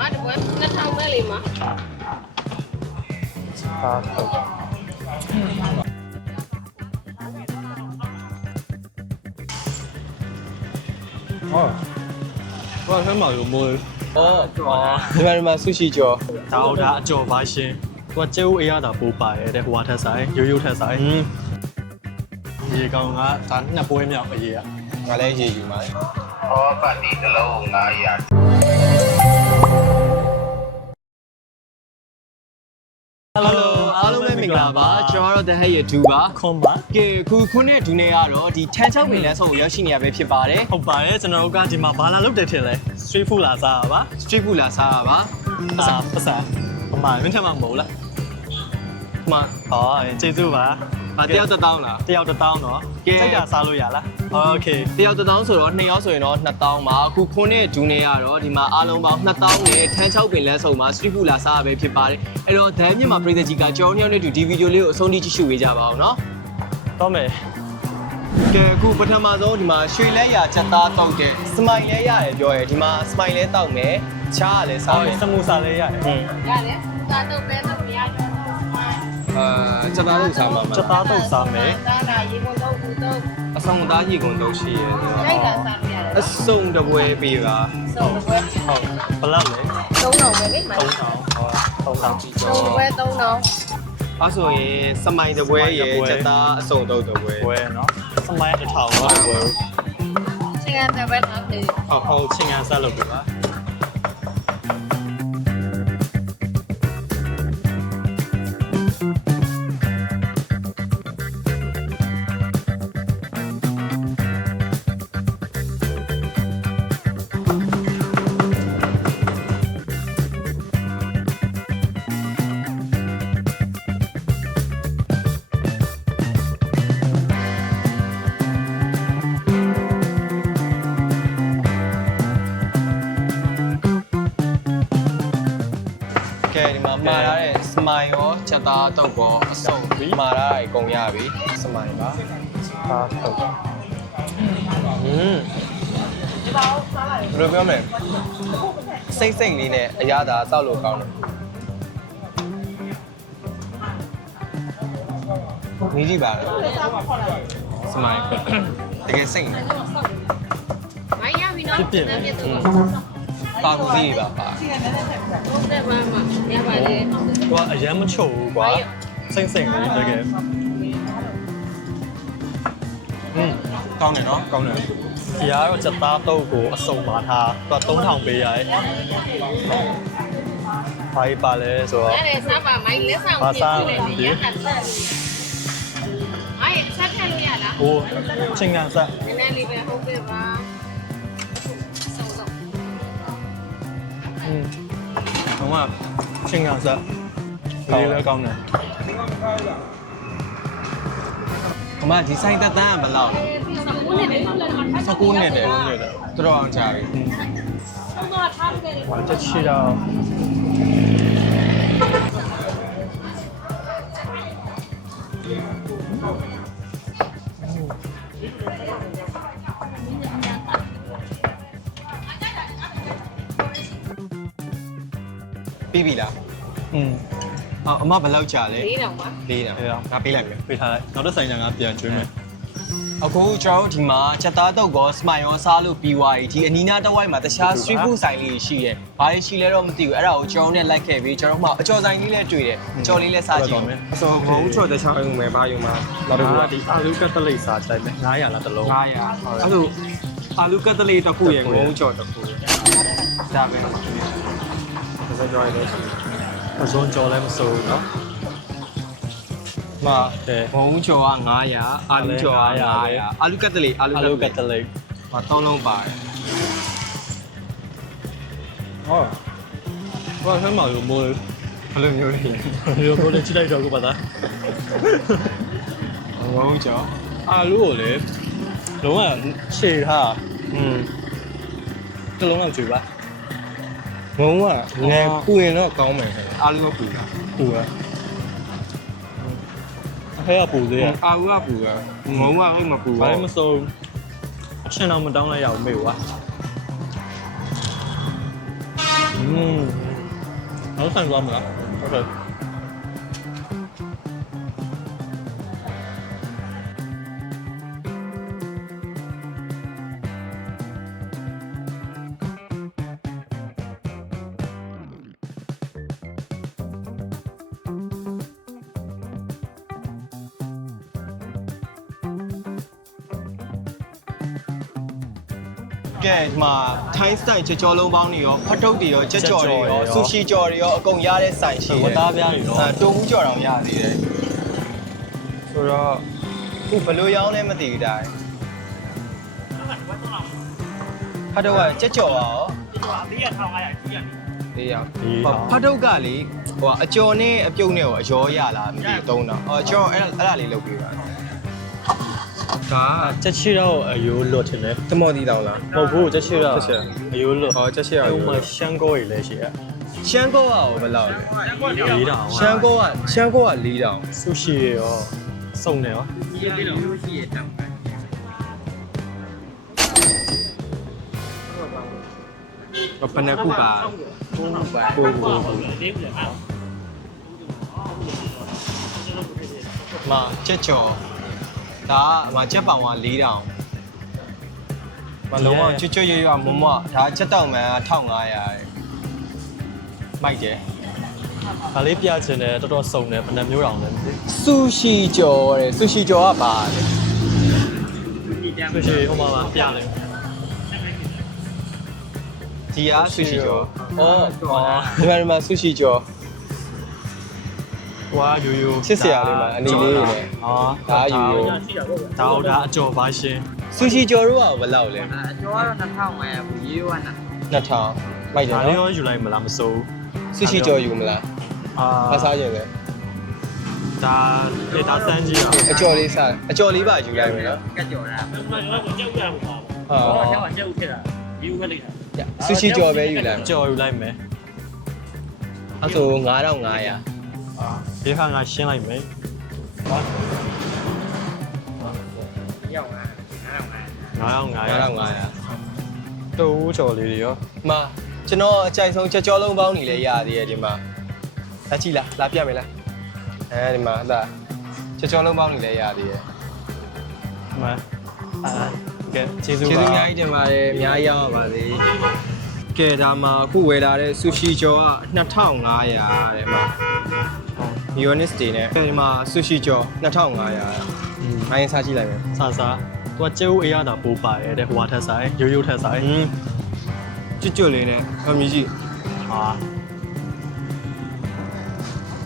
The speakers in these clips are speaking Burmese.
မတပွဲ2000ပဲလေမဟာဟုတ်ဟောဘာဆမ်းမလို့မိုးအော်ဒီမှာဒီမှာဆူရှီကျော်ဒါအော်ဒါအကျော်ပါရှင်သူကကျဲဦးအေးရတာပိုးပါတယ်တဲ့ဟိုဟာထက်ဆိုင်ရိုးရိုးထက်ဆိုင်อืมရေကောင်ကဒါနှစ်ပွဲမြောက်အေးရငါလည်းရေယူပါလေဟောပတ်ဒီတစ်လုံး900 ဂလာပါကျွန်တော်တို့ The Head ရဲ့2ပါခွန်ပါကဲခုခုနဲ့ဒူနေကတော့ဒီထန်းချောက်ပင်လမ်းဆောင်ကိုရောက်ရှိနေရပဲဖြစ်ပါတယ်ဟုတ်ပါတယ်ကျွန်တော်တို့ကဒီမှာဘာလာလုပ်တယ်ထင်လဲ street food လာစားပါ street food လာစားတာပါပစာပစာအမမင်းထမမဟုတ်လားမှဟောကျေးဇူးပါအတယောက်တစ်တောင်းလားတယောက်တစ်တောင်းတော့ကဲစိတ်ဓာတ်စားလို့ရလား โอเค တယောက်တစ်တောင်းဆိုတော့2ယောက်ဆိုရင်တော့2000ပါအခုခုနဲ့ဒူနေကတော့ဒီမှာအားလုံးပေါင်း2000နဲ့ထန်းချောက်ပင်လမ်းဆောင်မှာ street food လာစားရပဲဖြစ်ပါတယ်အဲ့တော့ဒန်းမြင့်မှာပြည်သက်ကြီးကကျွန်တော်တို့နဲ့တူဒီဗီဒီယိုလေးကိုအဆုံးထိကြည့်ရှုပေးကြပါအောင်နော် တော့မယ် ကဲအခုပထမဆုံးဒီမှာရွှေလဲရချက်သားတောက်တဲ့စမိုင်လဲရတယ်ပြောရဲဒီမှာစမိုင်လဲတောက်မယ်ချားကလည်းစားမယ် စမူစာလေးရတယ် อืม ရတယ်သာတော့ပဲတော့မရတော့ အာချက်သားလို့စားမှာမ ချက်သားတော့စားမယ် ဒါကရေကုန်တော့ဘူးတော့ အဆောင်သားကြီးကုန်တော့ရှိရဲ ရိုက်တာစားလို့ရတယ် အစုံတပွဲပေးပါ စုံတပွဲ ဟုတ်ဘလတ်လေ 3000ပဲလေမ 3000ဟော3000 စုံတပွဲ3000 အဲဆိုရင်စမိုင်တပွဲရယ်ချက်သားအစုံတော့တပွဲ ဘွဲเนาะစမိုင်းတစ်ထောင်ပါဘွဲ ချင်းကတပွဲတော့တယ် ဟုတ်ဟုတ်ချင်းကန်ဆက်လုပ်ပြီပါ မှာမှားရတဲ့စမိုင်ရောချက်သားတော့ကောအစုံမှားရတဲ့ကုန်ရပြီစမိုင်ပါဟာဟုတ်อืมဘယ်လိုပြောမလဲစိတ်စိတ်လေးနဲ့အရသာတောက်လို့ကောင်းတယ်နေကြည့်ပါလားစမိုင်းတကယ်စိတ်နေမရပြီနော်ပြည့် တော့ပါကူစီးပါပါဟုတ်တယ်ပါမရပါလေကွာအရန်မချို့ဘူးကွာစိမ့်စိမ့်လေးတကယ်อืมကောင်းတယ်နော်ကောင်းတယ်ဒီကတော့ချက်သားတော့ကိုအစုံပါထားသူက3000ပေးရတယ်ဘာကြီးပါလဲဆိုတော့အဲ့ဒါစားပါမိုင်းလက်ဆောင်ပြည့်တယ်ရတာစားအဲ့ဆက်ထလို့ရလားဟိုချင်းကန်ဆက်နည်းနည်းလေးပဲဟုတ်ပြီပါ ဟိုကချင်းကန်ဆက်လေးလည်းကောင်းတယ်အမဒီဆိုင်သက်တန်းကဘယ်လောက်19နှစ်နေပါ19နှစ်တယ်တော်တော်အောင်ကြာပြီဟိုချက်ချီတော့ ပြီးပြီလားอืมအော်အမဘယ်လောက်ကြာလဲလေးတောင်ပါလေးတာငါပေးလိုက်ပြီပေးထားလိုက်နောက်တစ်ဆိုင်ကငါပြန်ကျွေးမယ်အခုကျွန်တော်တို့ဒီမှာချက်သားတုပ်ကောစမိုင်ရောစားလို့ပြီးသွားပြီဒီအနီးနားတစ်ဝိုက်မှာတခြား street food ဆိုင်လေးရှိတယ်။ဘာတွေရှိလဲတော့မသိဘူး။အဲ့ဒါကိုကျွန်တော်နဲ့လိုက်ခဲ့ပြီးကျွန်တော်မှအကျော်ဆိုင်လေးလည်းတွေ့တယ်။အကျော်လေးလည်းစားကြည့်မယ်။ဆိုတော့ဘုံချော်တခြားယူမယ်ဘာယူမှာနောက်တစ်ခုကဒီအာလူကတ်တလိပ်စားကြိုက်မယ်900လားတစ်လုံး900အဲ့လိုအာလူကတ်တလေးတစ်ခုရယ်ငုံချော်တစ်ခုရယ်ဒါပဲ။ ဆက်ကြော်ရလို့ရှိတယ် အစုံကြော်လည်းမစိုးဘူးเนาะ ။မ ကဲ ဘုံချော်က900အာလူချော်က900အာလူကတ်တလေးအာ အာ လူ လူ က က တ် တ် တ တ လေး လိပ် မသုံးလုံးပါတယ် ဟောဘာဆမ်းမလို့မိုး ဘယ်လိုမျိုးလဲ ဒီလိုကိုလည်းကြည့်လိုက်တော့ကိုပါသား ငုံချော် အာလူကိုလေလုံးဝရှေ့ထား อืม တစ်လုံးလောက်ကျွေးပါ ငုံကငယ်ပူရင်တော့ကောင်းမယ်ခင်ဗျအာလူကပူတာပူတာအဖေကပူသေးရအာလူကပူတာငုံကလည်းမပူဘာမှမစုံအချင်းတော့မတောင်းလိုက်ရအောင်မေ့ကွာอืมเราสั่งรวมเหรอโอเค ကဲဒီမှာ Thai style ကြော်ကြော်လုံးပေါင်းတွေရောဖတ်ထုတ်တွေရောကြက်ကြော်တွေရောဆူရှီကြော်တွေရောအကုန်ရတဲ့ဆိုင်ရှိတယ်ဝတ်သားပြားတွေတော့အဲတုံဦးကြော်တော်ရသေးတယ်ဆိုတော့ခုဘယ်လိုရောင်းလဲမသိဘူးတိုင်းဖတ်ထုတ်ကကြက်ကြော်ရောလေးရ1500ကြီးရဖတ်ထုတ်ကလေဟိုအကျော်နဲ့အပြုတ်နဲ့ရောအရောရလားမသိဘူးသုံးတော့အော်ကျွန်တော်အဲ့အဲ့ဒါလေးလုပ်ပေးပါ ဒါချက်ရှိတော့အယိုးလွတ်တယ်လေတမော်ဒီတောင်လားဟုတ်ဘူးချက်ရှိတော့အယိုးလွတ်ဟောချက်ရှိတော့ဟိုမှာရှမ်းကောကြီးလည်းရှိရရှမ်းကောကဘယ်လောက်လဲ၄တောင်ရှမ်းကောကရှမ်းကောက၄တောင်ဆူရှိရောစုံတယ်ရော၄တောင်ဆူရှိရတောင်တော့ဘယ်နှခုပါကိုယ်ပါကိုယ်ကိုယ်မာချက်ချော် ဒါကမကြက်ပောင်က၄တောင်မလုံးဝကျွတ်ကျွတ်ရွရွမမဒါကြက်တောင်မှန်က1500ရဲ့မိုက်တယ်ဒါလေးပြချင်တယ်တော်တော်စုံတယ်ဘယ်နှမျိုးတောင်လဲမသိဆူရှီကြော်တဲ့ဆူရှီကြော်ကပါလဲဘူးဆိုရှင်ဟိုမှာပါပြတယ်ဒီကဆူရှီကြော်哦哦，ဒီမှာဒီမှာဆူရှီကြော် ဟိုကရိုးရိုးချစ်စရာလေးမှာအနီလေးတွေနဲ့ဟောဒါရိုးရိုးဒါတော့ဒါအကျော်ပါရှင်ဆူရှီကျော်တို့ကဘယ်လောက်လဲအကျော်ကတော့2000ပဲရိုးရိုးက2000မိုက်တယ်နော်ဒါလေးရောယူလိုက်မလားမစိုးဆူရှီကျော်ယူမလားအာဘာစားရင်လဲဒါလေဒါစမ်းကြည့်အောင်အကျော်လေးစားအကျော်လေးပါယူလိုက်မယ်နော်ကကျော်တာကျွန်တော်ကကြောက်ရမှာပါဟုတ်ကဲ့ကြောက်ဖြစ်တာယူခဲ့လိုက်တာဆူရှီကျော်ပဲယူလိုက်မယ်ကျော်ယူလိုက်မယ်အဲ့ဆို9500 အာဒီခါငါရှင်းလိုက်မယ်ရောက်လာ9500 9500 9500တူဦးကျော်လေးတွေရောမကျွန်တော်အကြိုက်ဆုံးချက်ကြောလုံးပေါင်းနေလဲရသေးတယ်ဒီမှာလာကြည့်လားလာပြမယ်လားအဲဒီမှာအဲ့ဒါချက်ကြောလုံးပေါင်းနေလဲရသေးတယ်မှန်အာကဲကျေးဇူးကျေးပါဇူးအများကြီးတင်ပါတယ်အများကြီးရောက်ပါပါစေကဲဒါမှာအခုဝယ်လာတဲ့ဆူရှီကြောက2500တဲ့မှာ မီယိုနစ်တွေနဲ့ဒီမှာဆူရှီကြော2500တဲ့မိုင်းစားကြည့်လိုက်မယ် ဆာဆာသူကကျဲဦးအေးရတာပိုးပါတယ်တဲ့ဟိုဟာထက်ဆိုင်ရိုးရိုးထက်ဆိုင် ဟင်းကျွတ်ကျွတ်လေးနဲ့အမြည်ကြီး ဟာ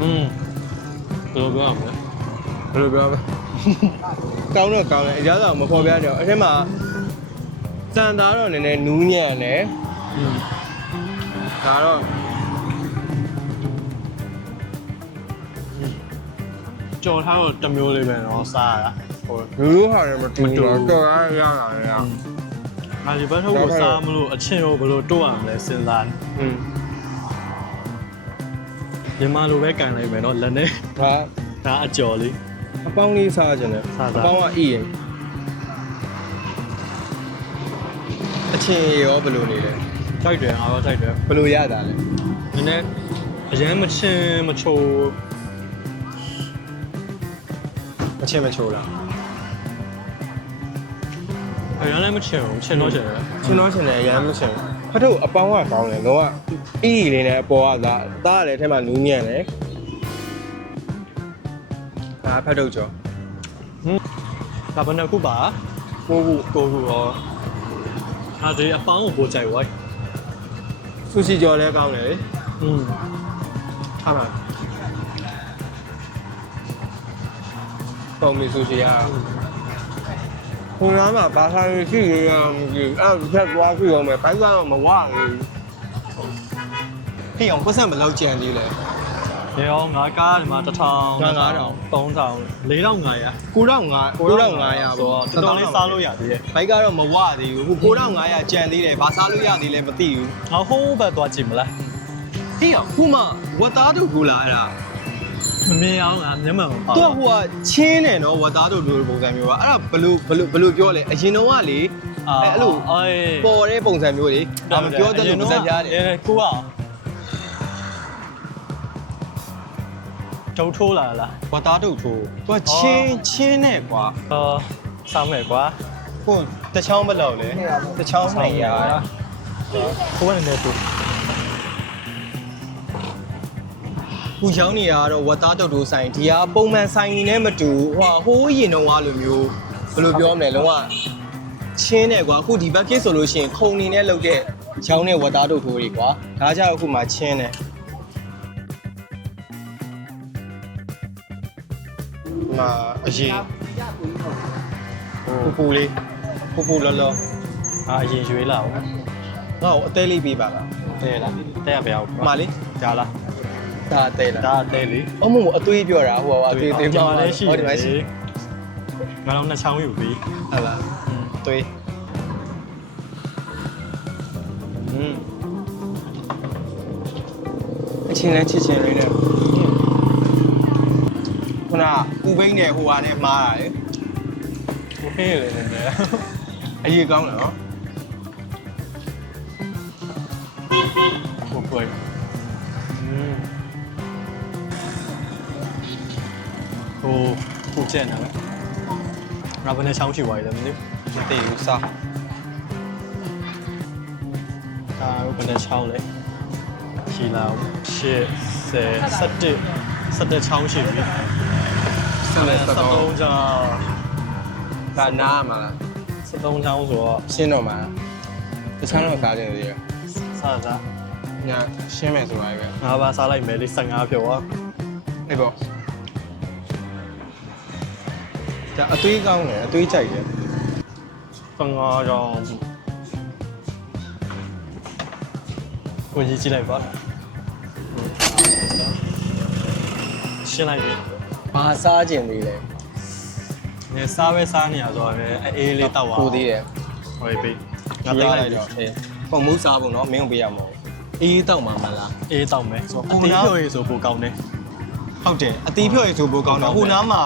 อืมဘယ်လိုပြောရမလဲ ဘယ်လိုပြောမလဲကောင်းတော့ကောင်းတယ်အကြမ်းမဖော်ပြတော့အထက်မှာစံသားတော့နည်းနည်းနူးညံ့တယ် อืม ဒါတော့ ကြော်ထားတော့တစ်မျိုးလေးပဲနော်စားရတာဟိုလူလူဟာလည်းမတူဘူးတော့ကြော်ရရတာလည်းငါဒီဘက်ထုတ်ကိုစားမလို့အချင်းကိုဘယ်လိုတိုးရမလဲစဉ်းစားနေอืมမြန်မာလိုပဲကန်လိုက်မယ်နော်လက်နဲ့ဒါဒါအကြော်လေးအပေါင်းလေးစားကြတယ်အပေါင်းကအီးရင်အချင်းရောဘယ်လိုနေလဲထိုက်တယ်အားတော့ထိုက်တယ်ဘယ်လိုရတာလဲနည်းနည်းအရင်မချင်းမချိုး ချင်းမချိုးလားအရင်လည်းမချင်းဘူးချင်းတော့ချင်းတယ်ချင်းတော့ချင်းတယ်အရမ်းမချင်းဖတ်ထုတ်အပေါင်းကကောင်းတယ်တော့အီးလေးနဲ့အပေါ်ကသားသားလည်းထဲမှာနူးညံ့တယ်ဒါဖတ်ထုတ်ကြောဒါဘယ်နှခုပါကိုကူကိုကူရောအားဒီအပေါင်းကိုပို့ကြိုက်ဝိုင်းဆူရှီကြောလည်းကောင်းတယ်လေอืมထားပါ ပုံမီဆူရှီရခုနကဘာသာရေးရှိရအောင်ဒီအဲ့ဒီချက်သွားပြီအောင်မယ်ဘိုက်ကတော့မဝဘူးပြီးအောင်ပတ်စံမလောက်ကြံသေးလေရေရောငါကားဒီမှာ1000 9000 3000 4500 9500 9500ဆိုပေါ့တော့တော်တော်လေးစားလို့ရသေးတယ်ဘိုက်ကတော့မဝသေးဘူးခု9500ကြံသေးတယ်ဘာစားလို့ရသေးလဲမသိဘူးငါဟိုးဘက်သွားကြည့်မလားပြီးအောင်ခုမှဝတ်သားတို့ကူလာအဲ့ဒါ မမြင်အောင်ငါမျက်မှန်ကိုပါသူကဟိုကချင်းတယ်နော်ဝတ်သားတို့လိုပုံစံမျိုးကအဲ့ဒါဘယ်လိုဘယ်လိုဘယ်လိုပြောလဲအရင်တော့ကလေအဲ့လိုပေါ်တဲ့ပုံစံမျိုးလေဒါမပြောတဲ့ပုံစံပြားတယ်ကိုကဒုတ်ထိုးလာလားဝတ်သားဒုတ်ထိုးသူကချင်းချင်းနဲ့ကွာဟာစားမယ်ကွာဟိုတချောင်းဘယ်လောက်လဲတချောင်းဆိုင်ရာဟိုကနေတူ ခုရောင်းနေရတော့ဝတ်သားတုတ်ထိုးဆိုင်ဒီဟာပုံမှန်ဆိုင်နေနဲ့မတူဟိုဟိုးရင်တော့ကလိုမျိုးဘယ်လိုပြောမလဲလုံးဝချင်းနဲ့ကွာအခုဒီဘက်ဖြစ်ဆိုလို့ရှိရင်ခုံနေနဲ့လုပ်တဲ့ရောင်းတဲ့ဝတ်သားတုတ်ထိုးတွေကွာဒါကြတော့အခုမှချင်းနဲ့မာအရင်ပူပူလေးပူပူလောလောအာအရင်ရွေးလာအောင်ငါ့ကိုအသေးလေးပေးပါလားတဲလားတဲရပြအောင်အမလေးကြားလား ဒါအသေးလားဒါအသေးလေးအမဟုတ်အသွေးပြောတာဟိုကအသွေးသေးပါဟုတ်တယ်ရှိဟုတ်တယ်ရှိငါတော့နှစ်ချောင်းယူပြီဟုတ်လားအသွေးอืมအချင်းလဲချစ်ချင်းလေးနဲ့ခုနပူပိန်းနဲ့ဟိုဟာနဲ့မှားတာလေဟိုဟဲ့လေနည်းနည်းအရေးကောင်းတယ်နော်ဟိုပွိုင်း ပူချက်နော်ငါဘယ်နဲ့ချောင်းရှိသွားလဲမသိမသိဘူးစားဒါဘယ်နဲ့ချောင်းလဲရှိလာရှစ်ဆယ်ဆတ်တစ်ဆတ်တစ်ချောင်းရှိပြီဆက်လက်ဆက်တော့73ချောင်းဒါနားမှာလား73ချောင်းဆိုတော့ရှင်းတော့မှာတခြားတော့စားတယ်လေစားစားညာရှင်းမယ်ဆိုတာပဲငါးပါးစားလိုက်မယ်လေ15ပြောอ่ะအေးပေါ့ ဒါအသွေးကောင်းတယ်အသွေးကြိုက်တယ်15ချောင်းကိုကြီးကြည့်လိုက်ပါရှင်းလိုက်ပြီဘာစားကျင်သေးလဲ။နေစားပဲစားနေရဆိုတော့ပဲအေးလေးတောက်သွားကိုသေးတယ်ဟိုပြီ။ငါငါသိသိလိုလိုက်က်တော့တော့အေးပုံမှုစားဖို့နော်မင်းကိုပေးရမှာအေးတောက်မှာမလားအေးတောက်မယ်။ဆိုတော့ကိုနားရေးဆိုပိုကောင်းတယ်ဟုတ်တယ်အသီးဖြော့ရေဆိုဖို့ကောင်းတယ်ဟိုနားမှာ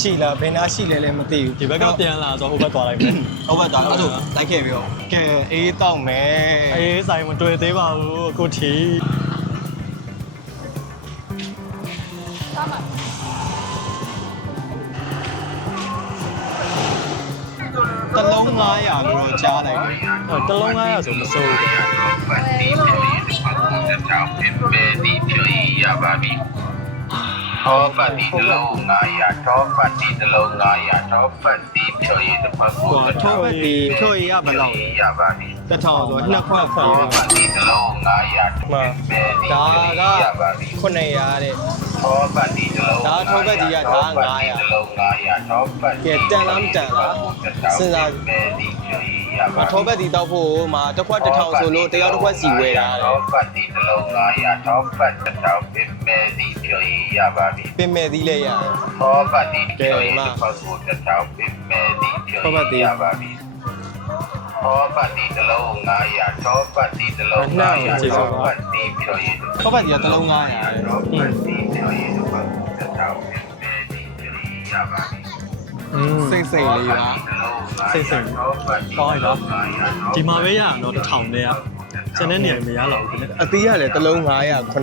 ရှိလားဘယ်နားရှိလဲလည်းမသိဘူး။ဒီဘက်ကပြန်လာဆိုဟိုဘက်သွားလိုက်မယ်ဟုတ်ပါတော့အဲ့ဒါလိုက်ခဲ့ပြီးတော့ကဲအေးတောက်မယ်။အေးဆိုင်မတွေ့သေးပါဘူးအခုထီတလုံး900လို့တော့ကြားလိုက်တယ်။ဟိုတလုံး900ဆိုမစိုးဘူး။ပတ်တီဖြိုရင်တစ်ပတ်ကိုတစ်ထောင်ပင်ပဲဒီဖြိုရင်ရပါပြီ ထောပတ်တီတစ်လုံး900ထောပတ်တီတစ်လုံး900ထောပတ်တီဖြိုရင်တစ်ပတ်ကိုဟိုတစ်ထောထောင်က်ဘက်ဒီဖြော့ရေရဘယ်လောက်ရပါပြီတစ်ထောင်ဆိုနှစ်ခွက်ခွက်ထောပတ်တီတစ်လုံး900မှပင်ပဲဒီဒါဖြိုကရင်ရပါပြီ900တဲ့ထောပတ်တီတစ်လုံးဒါထောပတ်တီကဒါ900တစ်လုံး900ထောပတ်ကဲတန်လားမတန်လားစဉ်းစားပင်ဒီဖြိုရင် ရပါအထောဘက်ဒီတောက်ဖို့မှာတစ်ခွက်တစ်ထောင်ဆိုလို့တယောက်တစ်ခွက်စီဝယ်တာလေထောပတ်တီတစ်လုံး900ထောပတ်တစ်ထောင်ပင်ပဲဒီဖြိုရင်ရပါပြီပင်မဲ့သီးလဲရတယ်ထောပတ်တီဖြိုရင်တစ်ပတ်ကိုတစ်ထောင်ပင်ပဲဒီဖြိုရင်ရပါပြီထောပတ်တီတစ်လုံး900ထောပတ်တီတစ်လုံး900ထောပတ်တီဖြိုရင်ထောဘက်ဒီကတစ်လုံး900တဲ့ထောပတ်တီဖြိုရင်တစ်ပတ်ကိုတစ်ထောင်ပင်ပဲဒီဖြိုရင်ရပါပြီ อืม စိတ်စိတ်လေးပါ စိတ်စိတ်ကောင်းရတော့ဒီမှာပဲရအောင်တော့တစ်ထောင်နဲ့อ่ะကျန်တဲ့နေရာမရတော့ဘူး။ အသီးကလည်းတစ်လုံး900 900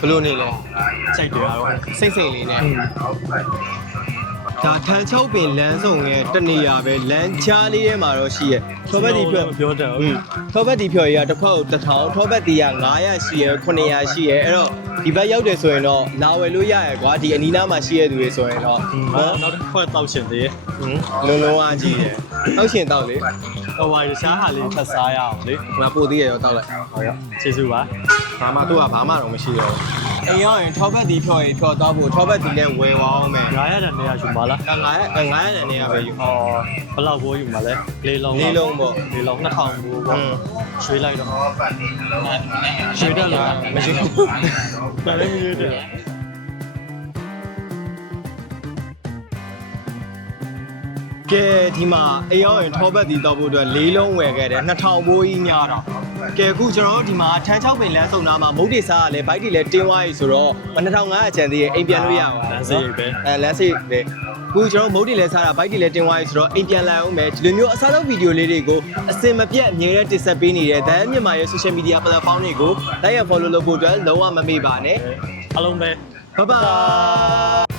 ဘယ်လိုနေလဲ စိတ်တွေကတော့ စိတ်စိတ်လေးနဲ့ ဒါထန်ချောက်ပင်လမ်းဆောင်ရဲ့တနေရာပဲလမ်းချားလေးထဲမှာတော့ရှိရဲ့ထောဘက်ဒီဖြော့ပြောတယ်อืมထောဘက်ဒီဖြော်ရတစ်ခွက်ကို1000ထောဘက်ဒီက900ရှိရယ်900ရှိရယ်အဲ့တော့ဒီဘက်ရောက်တယ်ဆိုရင်တော့လာဝယ်လို့ရရယ်ကွာဒီအနီးနားမှာရှိရတဲ့သူတွေဆိုရင်တော့ငါနောက်တစ်ခွက်တောက်ရှင်သေးလုံးလုံးအားကြီးတယ်တောက်ရှင်တောက်လေ ဟိုဟာရှားဟာလေးဖတ်စားရအောင်လေငါပို့သေးရရောတောက်လိုက်ဟုတ်ရကျေးဇူးပါဘာမှသူကဘာမှတော့မရှိတော့ဘူးအိမ်ရောက်ရင်ထောဘက်ဒီဖြော်ရင်ဖြော်တော့ဖို့ထောဘက်ဒီနဲ့ဝယ်သွားအောင်မယ်900တဲ့နေရာယူပါလားဒါ900 900တဲ့နေရာပဲယူအော်ဘယ်လောက်ဘိုးယူမှာလဲလေးလုံးလေးလုံးပေါ့လေးလုံး2000ဘိုးပေါ့อืมရွှေလိုက်တော့ထောပတ်တီတစ်လုံးရွှေတက်လားမရှိဘူးဒါလည်းမရွေးတယ် ကဲဒီမှာအိမ်ရောက်ရင်ထောဘက်ဒီတောက်ဖို့အတွက်လေးလုံးဝယ်ခဲ့တယ်2000ဘိုးကြီးညတော့ကဲအခုကျွန်တော်တို့ဒီမှာထန်းချောက်ပင်လမ်းစုံနာမှာမုတ်တေစားကလည်းဘိုက်တွေလည်းတင်းသွားပြီဆိုတော့2500ကျန်သေးရဲ့အိမ်ပြန်လို့ရပါလဘူးမ်းစိတ်ပဲအဲလမ်းစိတ်ပဲအခုကျွန်တော်မုတ်တီလည်းစားတာဘိုက်တီလည်းတင်သွားပြီဆိုတော့အိမ်ပြန်လာအောင်မယ်ဒီလိုမျိုးအစားသောက်ဗီဒီယိုလေးတွေကိုအစင်မပြတ်အမြဲတမ်းတင်ဆက်ပေးနေတဲ့ဒန်းမြန်မာရဲ့ social media platform တွေကို like and follow လုပ်ဖို့အတွက်လုံးဝမမေ့ပါနဲ့အလုံးပဲဘိုင်ဘိုင်